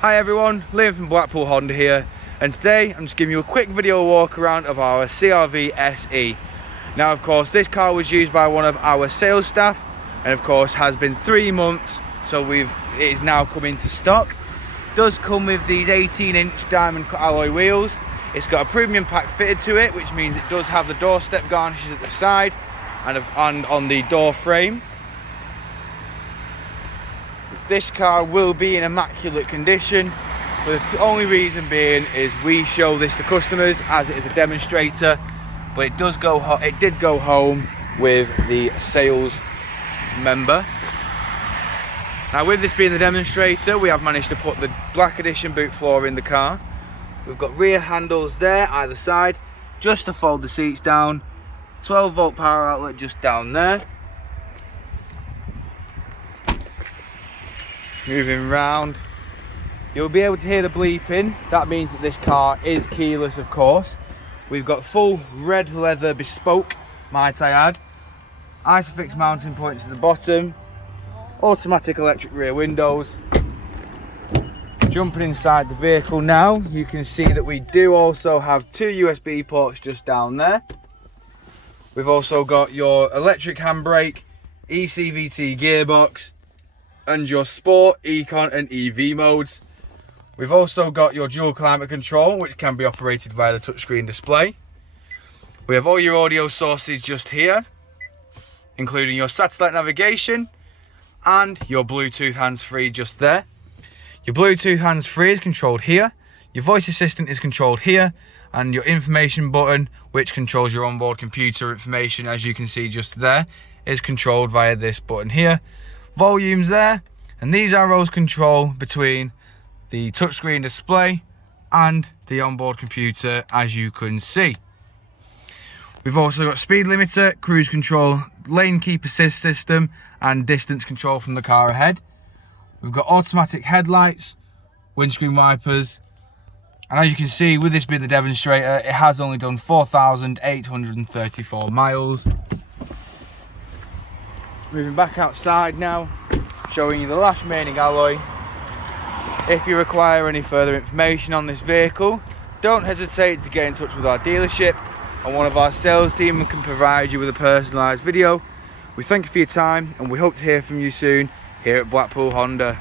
Hi everyone, Liam from Blackpool Honda here, and today I'm just giving you a quick video walk around of our CR-V SE. Now of course this car was used by one of our sales staff and of course has been 3 months, so it is now coming to stock. It does come with these 18-inch diamond cut alloy wheels. It's got a premium pack fitted to it, which means it does have the doorstep garnishes at the side and on the door frame. This car will be in immaculate condition. The only reason being is we show this to customers as it is a demonstrator, but it did go home with the sales member. Now with this being the demonstrator, we have managed to put the black edition boot floor in the car. We've got rear handles there either side just to fold the seats down. 12-volt power outlet just down there. Moving round, you'll be able to hear the bleeping. That means that this car is keyless, of course. We've got full red leather bespoke, might I add. Isofix mounting points at the bottom. Automatic electric rear windows. Jumping inside the vehicle now, you can see that we do also have 2 USB ports just down there. We've also got your electric handbrake, eCVT gearbox, and your sport, econ and EV modes. We've also got your dual climate control, which can be operated via the touchscreen display. We have all your audio sources just here, including your satellite navigation and your Bluetooth hands-free just there. Your Bluetooth hands-free is controlled here, your voice assistant is controlled here, and your information button, which controls your onboard computer information, as you can see just there, is controlled via this button here. Volumes there, and these arrows control between the touchscreen display and the onboard computer, as you can see. We've also got speed limiter, cruise control, lane keep assist system, and distance control from the car ahead. We've got automatic headlights, windscreen wipers, and as you can see, with this being the demonstrator, it has only done 4,834 miles. Moving back outside now, showing you the last remaining alloy. If you require any further information on this vehicle, don't hesitate to get in touch with our dealership, and one of our sales team can provide you with a personalised video. We thank you for your time and we hope to hear from you soon here at Blackpool Honda.